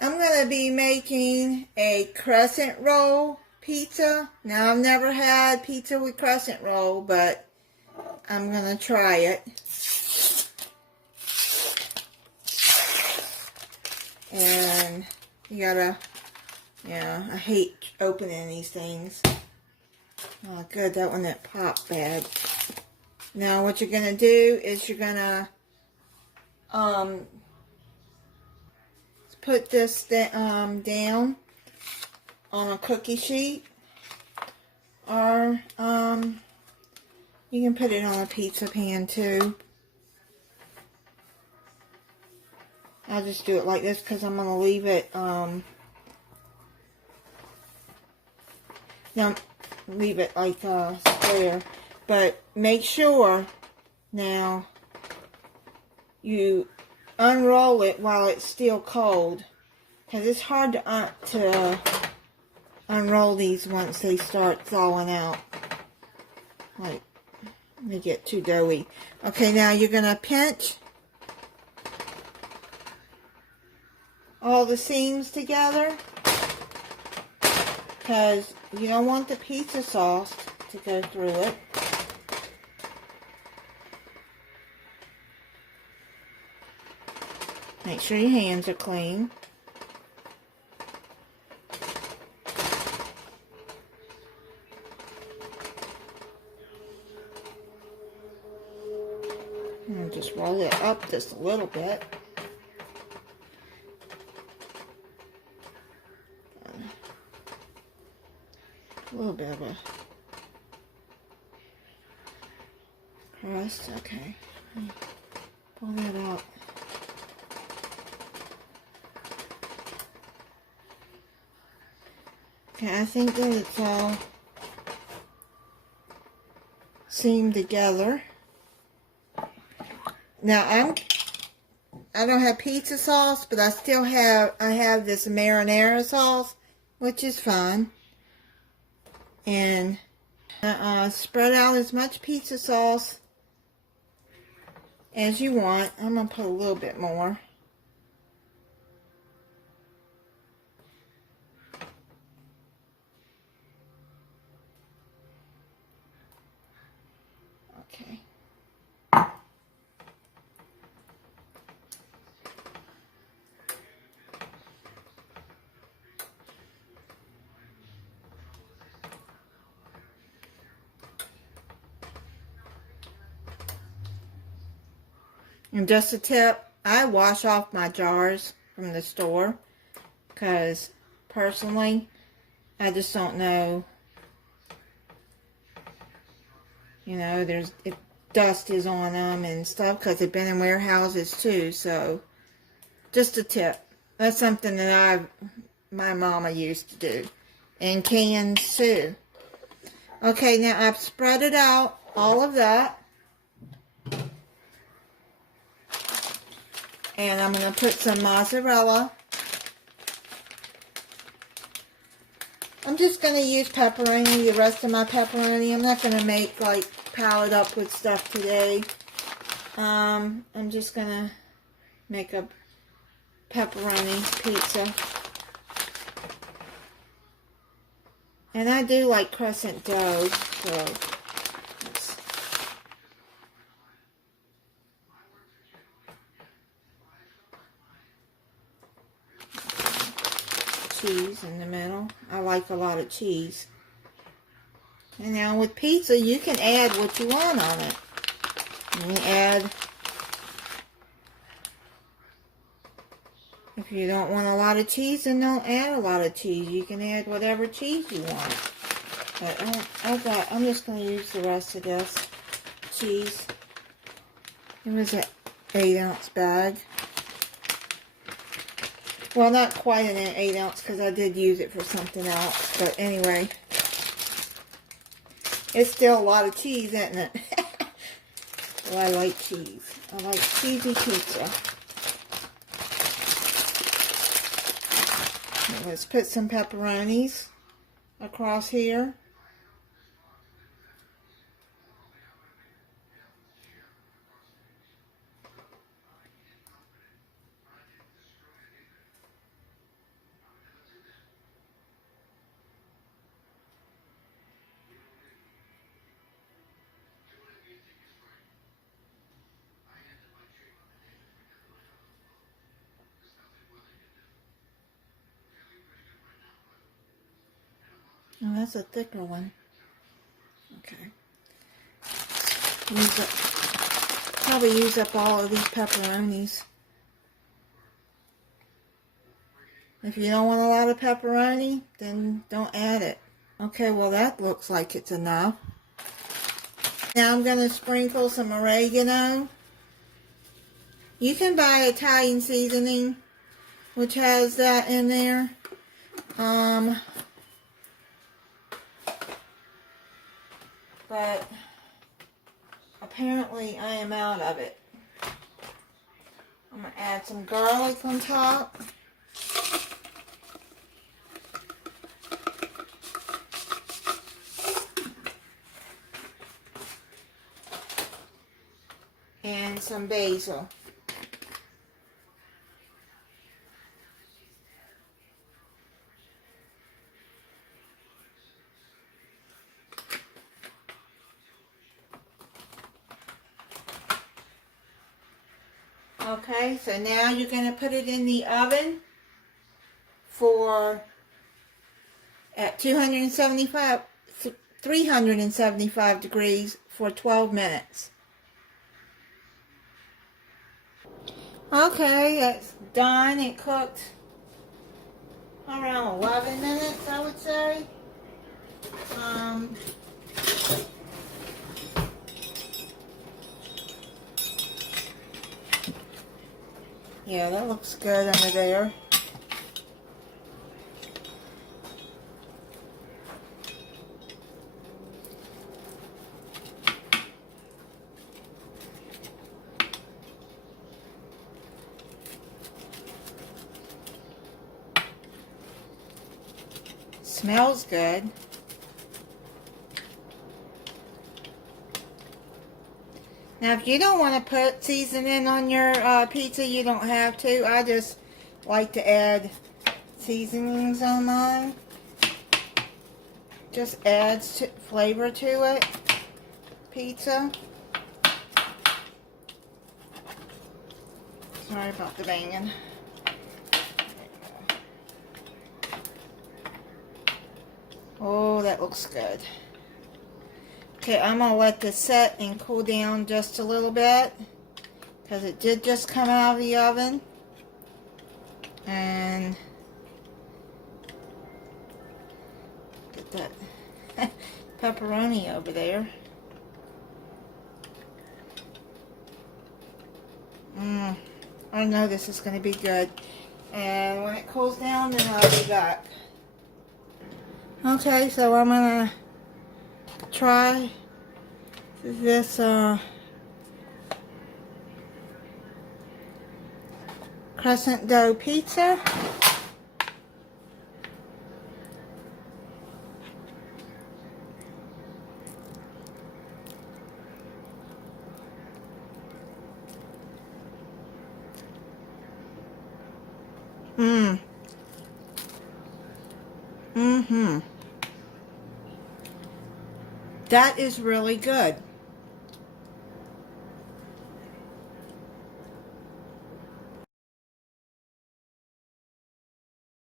I'm going to be making a crescent roll pizza. Now, I've never had pizza with crescent roll, but I'm going to try it. And you gotta, yeah, I hate opening these things. Oh, good, that one didn't pop bad. Now, what you're going to do is you're going to put this down on a cookie sheet, or you can put it on a pizza pan too. I'll just do it like this because I'm going to leave it, leave it like square. But make sure now you unroll it while it's still cold, because it's hard to unroll these once they start thawing out. Like, they get too doughy. Okay, now you're going to pinch all the seams together, because you don't want the pizza sauce to go through it. Make sure your hands are clean. And just roll it up just a little bit. A little bit of a crust. Okay. Pull that out. Okay, I think that it's all seamed together. Now I don't have pizza sauce, but I have this marinara sauce, which is fine. And spread out as much pizza sauce as you want. I'm going to put a little bit more. Okay. And just a tip, I wash off my jars from the store, because personally, I just don't know, you know, if dust is on them and stuff, because they've been in warehouses too. So just a tip. That's something that my mama used to do. And cans too. Okay, now I've spread it out, all of that. And I'm going to put some mozzarella. I'm just going to use pepperoni, the rest of my pepperoni. I'm not going to make, like, pile it up with stuff today. I'm just going to make a pepperoni pizza. And I do like crescent dough, so cheese in the middle. I like a lot of cheese. And now with pizza, you can add what you want on it. You can add, if you don't want a lot of cheese, then don't add a lot of cheese. You can add whatever cheese you want. But I'm just going to use the rest of this cheese. It was an 8-ounce bag. Well, not quite an 8-ounce, because I did use it for something else. But anyway, it's still a lot of cheese, isn't it? Well, I like cheese. I like cheesy pizza. Okay, let's put some pepperonis across here. Oh, that's a thicker one. Okay. Probably use up all of these pepperonis. If you don't want a lot of pepperoni, then don't add it. Okay, well that looks like it's enough. Now I'm going to sprinkle some oregano. You can buy Italian seasoning, which has that in there. But apparently I am out of it. I'm going to add some garlic on top. And some basil. Okay, so now you're going to put it in the oven at 375 degrees for 12 minutes. Okay, that's done. It cooked around 11 minutes, I would say. Yeah, that looks good under there. Smells good. Now, if you don't want to put seasoning on your pizza, you don't have to. I just like to add seasonings on mine. Just adds flavor to it. Pizza. Sorry about the banging. Oh, that looks good. Okay, I'm going to let this set and cool down just a little bit, because it did just come out of the oven. And get that pepperoni over there. I know this is going to be good. And when it cools down, then I'll be back. Okay, so I'm going to try this crescent dough pizza. That is really good.